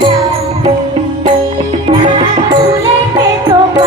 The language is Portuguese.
you.